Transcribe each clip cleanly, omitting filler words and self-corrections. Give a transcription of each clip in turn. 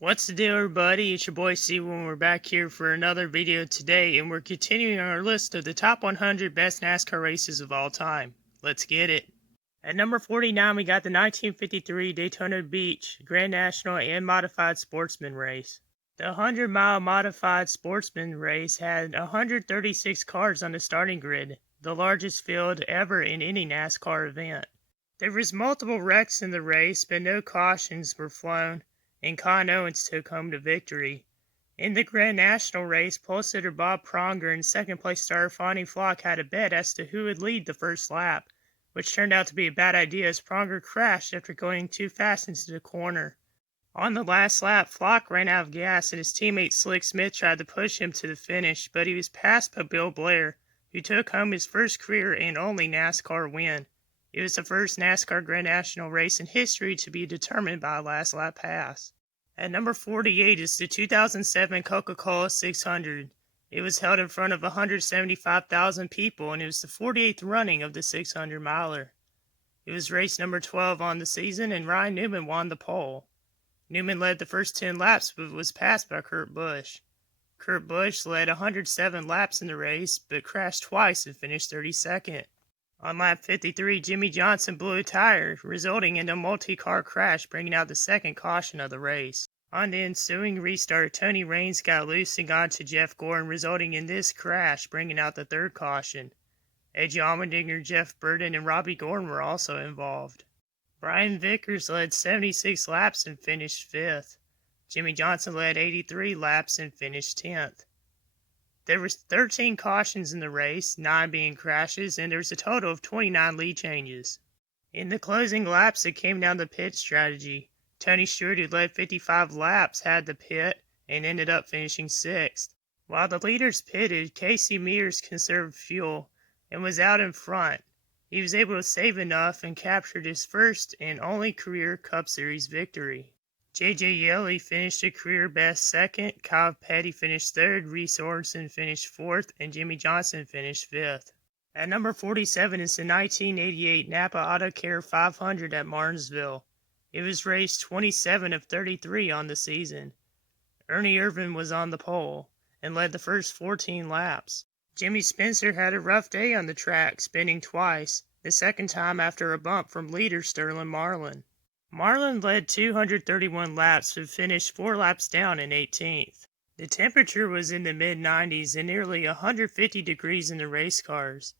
What's the deal, everybody? It's your boy C1. We're back here for another video today, and we're continuing our list of the top 100 best NASCAR races of all time. Let's get it. At number 49, we got the 1953 Daytona Beach Grand National and Modified Sportsman race. The 100-mile Modified Sportsman race had 136 cars on the starting grid, the largest field ever in any NASCAR event. There was multiple wrecks in the race, but no cautions were flown, and Con Owens took home the victory. In the Grand National race, pole sitter Bob Pronger and second-place starter Fonnie Flock had a bet as to who would lead the first lap, which turned out to be a bad idea as Pronger crashed after going too fast into the corner. On the last lap, Flock ran out of gas and his teammate Slick Smith tried to push him to the finish, but he was passed by Bill Blair, who took home his first career and only NASCAR win. It was the first NASCAR Grand National race in history to be determined by a last lap pass. At number 48 is the 2007 Coca Cola 600. It was held in front of 175,000 people, and it was the 48th running of the 600-miler. It was race number 12 on the season, and Ryan Newman won the pole. Newman led the first 10 laps, but was passed by Kurt Busch. Kurt Busch led 107 laps in the race, but crashed twice and finished 32nd. On lap 53, Jimmy Johnson blew a tire, resulting in a multi-car crash, bringing out the second caution of the race. On the ensuing restart, Tony Raines got loose and got to Jeff Gordon, resulting in this crash, bringing out the third caution. Edge Allmendinger, Jeff Burton, and Robbie Gordon were also involved. Brian Vickers led 76 laps and finished 5th. Jimmy Johnson led 83 laps and finished 10th. There was 13 cautions in the race, 9 being crashes, and there was a total of 29 lead changes. In the closing laps, it came down to pit strategy. Tony Stewart, who led 55 laps, had the pit and ended up finishing 6th. While the leaders pitted, Casey Mears conserved fuel and was out in front. He was able to save enough and captured his first and only career Cup Series victory. J.J. Yeley finished a career-best 2nd, Kyle Petty finished 3rd, Reese Orbison finished 4th, and Jimmy Johnson finished 5th. At number 47 is the 1988 Napa Auto Care 500 at Martinsville. It was race 27 of 33 on the season. Ernie Irvan was on the pole and led the first 14 laps. Jimmy Spencer had a rough day on the track, spinning twice, the second time after a bump from leader Sterling Marlin. Marlin led 231 laps but finished 4 laps down in 18th. The temperature was in the mid-90s and nearly 150 degrees in the race cars.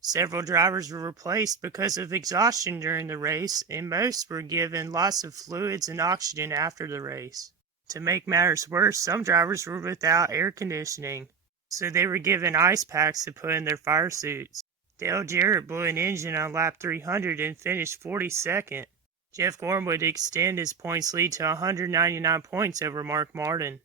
Several drivers were replaced because of exhaustion during the race, and most were given lots of fluids and oxygen after the race. To make matters worse, some drivers were without air conditioning, so they were given ice packs to put in their fire suits. Dale Jarrett blew an engine on lap 300 and finished 42nd. Jeff Gordon would extend his points lead to 199 points over Mark Martin.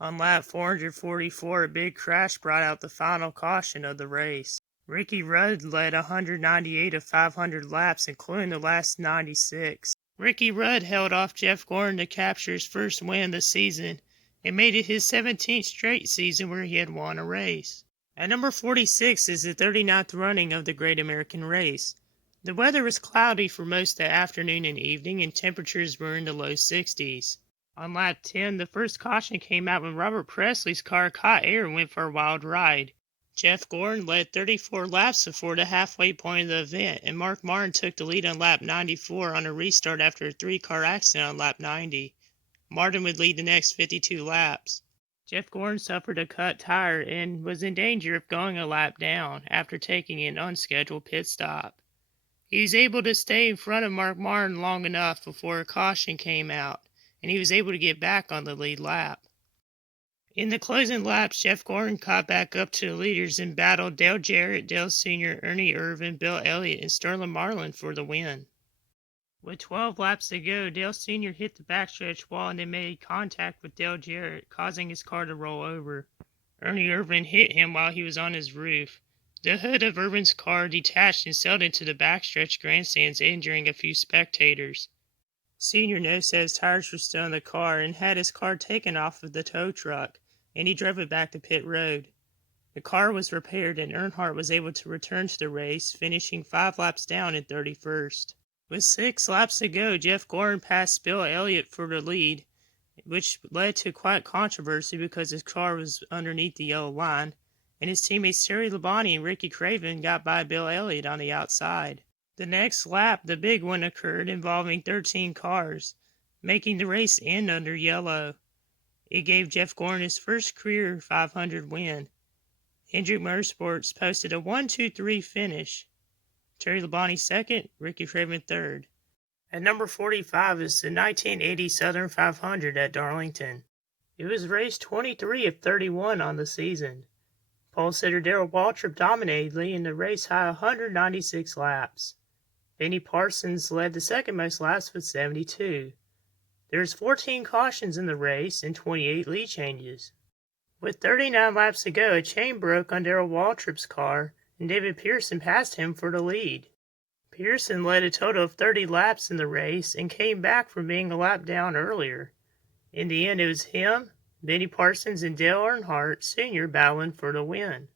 On lap 444, a big crash brought out the final caution of the race. Ricky Rudd led 198 of 500 laps, including the last 96. Ricky Rudd held off Jeff Gordon to capture his first win of the season and made it his 17th straight season where he had won a race. At number 46 is the 39th running of the Great American Race. The weather was cloudy for most of the afternoon and evening, and temperatures were in the low 60s. On lap 10, the first caution came out when Robert Presley's car caught air and went for a wild ride. Jeff Gordon led 34 laps before the halfway point of the event, and Mark Martin took the lead on lap 94 on a restart after a 3-car accident on lap 90. Martin would lead the next 52 laps. Jeff Gordon suffered a cut tire and was in danger of going a lap down after taking an unscheduled pit stop. He was able to stay in front of Mark Martin long enough before a caution came out, and he was able to get back on the lead lap. In the closing laps, Jeff Gordon caught back up to the leaders and battled Dale Jarrett, Dale Sr., Ernie Irvan, Bill Elliott, and Sterling Marlin for the win. With 12 laps to go, Dale Sr. hit the backstretch wall and then made contact with Dale Jarrett, causing his car to roll over. Ernie Irvan hit him while he was on his roof. The hood of Irvan's car detached and sailed into the backstretch grandstands, injuring a few spectators. Sr. noticed that his tires were still in the car and had his car taken off of the tow truck, and he drove it back to pit road. The car was repaired and Earnhardt was able to return to the race, finishing 5 laps down in 31st. With 6 laps to go, Jeff Gordon passed Bill Elliott for the lead, which led to quite controversy because his car was underneath the yellow line, and his teammates Terry Labonte and Ricky Craven got by Bill Elliott on the outside. The next lap, the big one, occurred involving 13 cars, making the race end under yellow. It gave Jeff Gordon his first career 500 win. Hendrick Motorsports posted a 1-2-3 finish. Terry Labonte second, Ricky Craven third. At number 45 is the 1980 Southern 500 at Darlington. It was race 23 of 31 on the season. Pole sitter Darrell Waltrip dominated, leading the race high 196 laps. Benny Parsons led the second most laps with 72. There was 14 cautions in the race and 28 lead changes. With 39 laps to go, a chain broke on Darrell Waltrip's car, and David Pearson passed him for the lead. Pearson led a total of 30 laps in the race and came back from being a lap down earlier. In the end, it was him, Benny Parsons, and Dale Earnhardt Sr. battling for the win.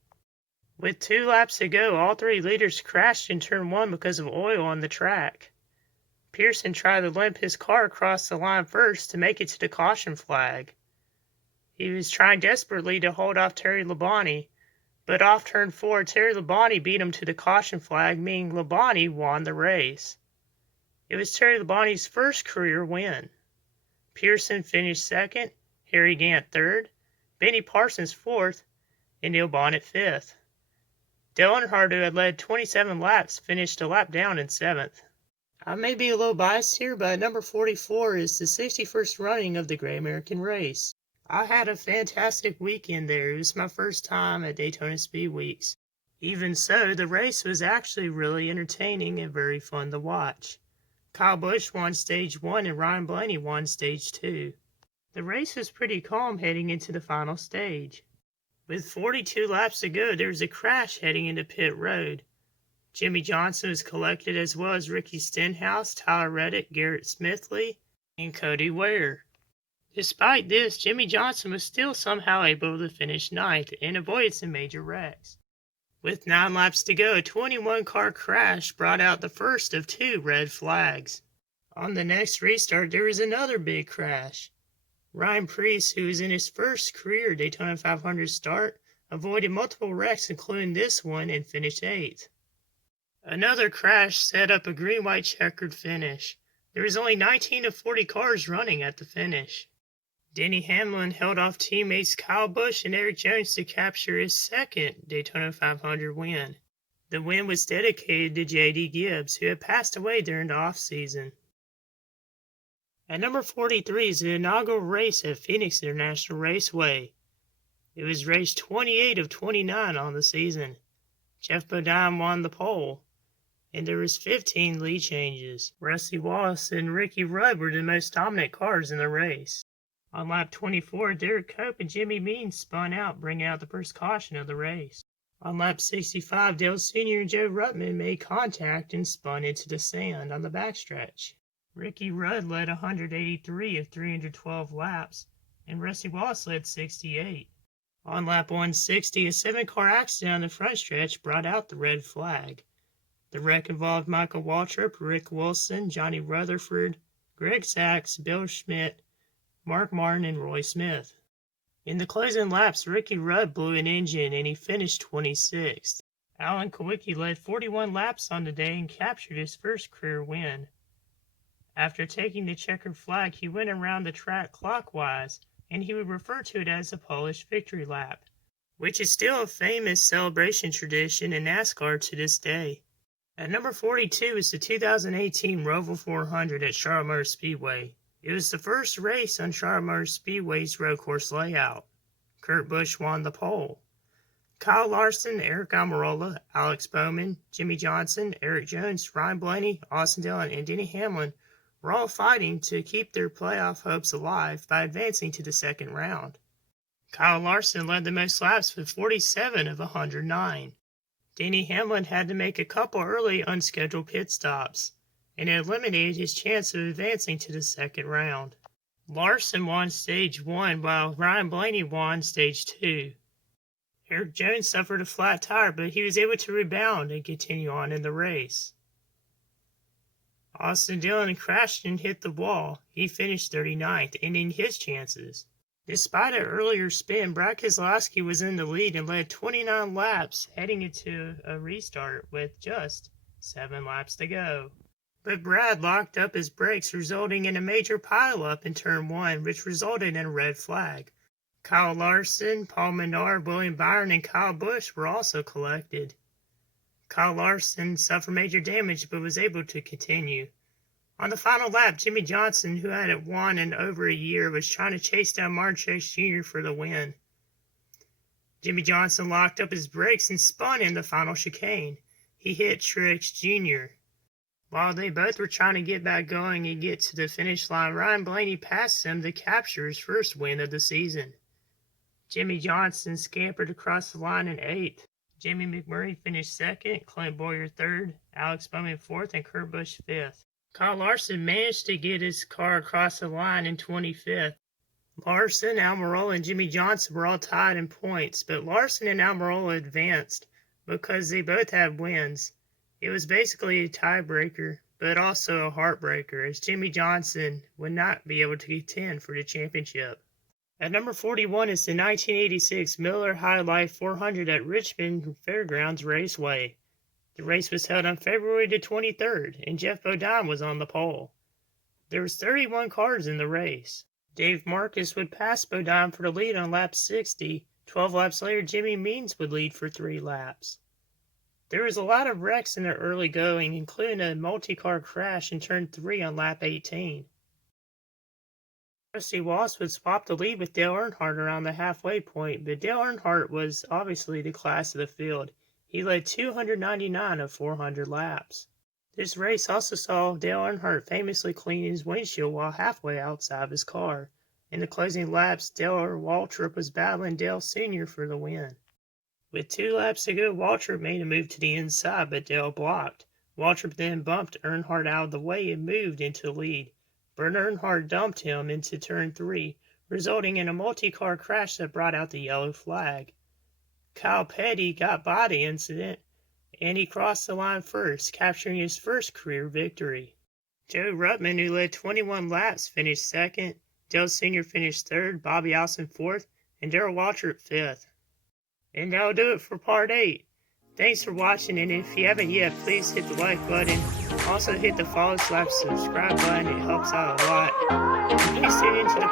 With 2 laps to go, all 3 leaders crashed in turn 1 because of oil on the track. Pearson tried to limp his car across the line first to make it to the caution flag. He was trying desperately to hold off Terry Labonte, but off turn 4, Terry Labonte beat him to the caution flag, meaning Labonte won the race. It was Terry Labonte's first career win. Pearson finished second, Harry Gant third, Benny Parsons fourth, and Neil Bonnet fifth. Dale Earnhardt, who had led 27 laps, finished a lap down in seventh. I may be a little biased here, but number 44 is the 61st running of the Great American Race. I had a fantastic weekend there. It was my first time at Daytona Speed Weeks. Even so, the race was actually really entertaining and very fun to watch. Kyle Busch won Stage 1 and Ryan Blaney won Stage 2. The race was pretty calm heading into the final stage. With 42 laps to go, there was a crash heading into pit road. Jimmy Johnson was collected, as well as Ricky Stenhouse, Tyler Reddick, Garrett Smithley, and Cody Ware. Despite this, Jimmy Johnson was still somehow able to finish ninth and avoid some major wrecks. With 9 laps to go, a 21-car crash brought out the first of 2 red flags. On the next restart, there was another big crash. Ryan Preece, who was in his first career Daytona 500 start, avoided multiple wrecks, including this one, and finished 8th. Another crash set up a green-white checkered finish. There was only 19 of 40 cars running at the finish. Denny Hamlin held off teammates Kyle Busch and Eric Jones to capture his second Daytona 500 win. The win was dedicated to J.D. Gibbs, who had passed away during the off-season. At number 43 is the inaugural race at Phoenix International Raceway. It was race 28 of 29 on the season. Jeff Bodine won the pole, and there was 15 lead changes. Rusty Wallace and Ricky Rudd were the most dominant cars in the race. On lap 24, Derek Cope and Jimmy Means spun out, bringing out the first caution of the race. On lap 65, Dale Sr. and Joe Ruttman made contact and spun into the sand on the backstretch. Ricky Rudd led 183 of 312 laps, and Rusty Wallace led 68. On lap 160, a 7-car accident on the front stretch brought out the red flag. The wreck involved Michael Waltrip, Rick Wilson, Johnny Rutherford, Greg Sachs, Bill Schmidt, Mark Martin, and Roy Smith. In the closing laps, Ricky Rudd blew an engine and he finished 26th. Alan Kulwicki led 41 laps on the day and captured his first career win. After taking the checkered flag, he went around the track clockwise, and he would refer to it as the Polish victory lap, which is still a famous celebration tradition in NASCAR to this day. At number 42 is the 2018 Roval 400 at Charlotte Motor Speedway. It was the first race on Charlotte Motor Speedway's road course layout. Kurt Busch won the pole. Kyle Larson, Eric Almirola, Alex Bowman, Jimmy Johnson, Eric Jones, Ryan Blaney, Austin Dillon, and Denny Hamlin were all fighting to keep their playoff hopes alive by advancing to the second round. Kyle Larson led the most laps with 47 of 109. Denny Hamlin had to make a couple early unscheduled pit stops, and it eliminated his chance of advancing to the second round. Larson won Stage 1 while Ryan Blaney won Stage 2. Eric Jones suffered a flat tire, but he was able to rebound and continue on in the race. Austin Dillon crashed and hit the wall. He finished 39th, ending his chances. Despite an earlier spin, Brad Keselowski was in the lead and led 29 laps, heading into a restart with just 7 laps to go. But Brad locked up his brakes, resulting in a major pileup in Turn 1, which resulted in a red flag. Kyle Larson, Paul Menard, William Byron, and Kyle Busch were also collected. Kyle Larson suffered major damage but was able to continue. On the final lap, Jimmy Johnson, who hadn't won in over a year, was trying to chase down Martin Truex Jr. for the win. Jimmy Johnson locked up his brakes and spun in the final chicane. He hit Truex Jr. While they both were trying to get back going and get to the finish line, Ryan Blaney passed him to capture his first win of the season. Jimmy Johnson scampered across the line in 8th. Jamie McMurray finished 2nd, Clint Boyer 3rd, Alex Bowman 4th, and Kurt Busch 5th. Kyle Larson managed to get his car across the line in 25th. Larson, Almirola, and Jimmy Johnson were all tied in points, but Larson and Almirola advanced because they both had wins. It was basically a tiebreaker, but also a heartbreaker, as Jimmy Johnson would not be able to contend for the championship. At number 41 is the 1986 Miller High Life 400 at Richmond Fairgrounds Raceway. The race was held on February the 23rd, and Jeff Bodine was on the pole. There was 31 cars in the race. Dave Marcus would pass Bodine for the lead on lap 60. 12 laps later, Jimmy Means would lead for 3 laps. There was a lot of wrecks in the early going, including a multi-car crash in turn 3 on lap 18. Rusty Wallace would swap the lead with Dale Earnhardt around the halfway point, but Dale Earnhardt was obviously the class of the field. He led 299 of 400 laps. This race also saw Dale Earnhardt famously clean his windshield while halfway outside of his car. In the closing laps, Dale Waltrip was battling Dale Sr. for the win. With 2 laps to go, Waltrip made a move to the inside, but Dale blocked. Waltrip then bumped Earnhardt out of the way and moved into the lead. But Earnhardt dumped him into turn 3, resulting in a multi-car crash that brought out the yellow flag. Kyle Petty got by the incident, and he crossed the line first, capturing his first career victory. Joe Ruttman, who led 21 laps, finished 2nd. Dale Sr. finished 3rd, Bobby Allison 4th, and Darrell Waltrip 5th. And that'll do it for part 8. Thanks for watching, and if you haven't yet, please hit the like button. Also hit the follow/subscribe button, it helps out a lot. And please tune into the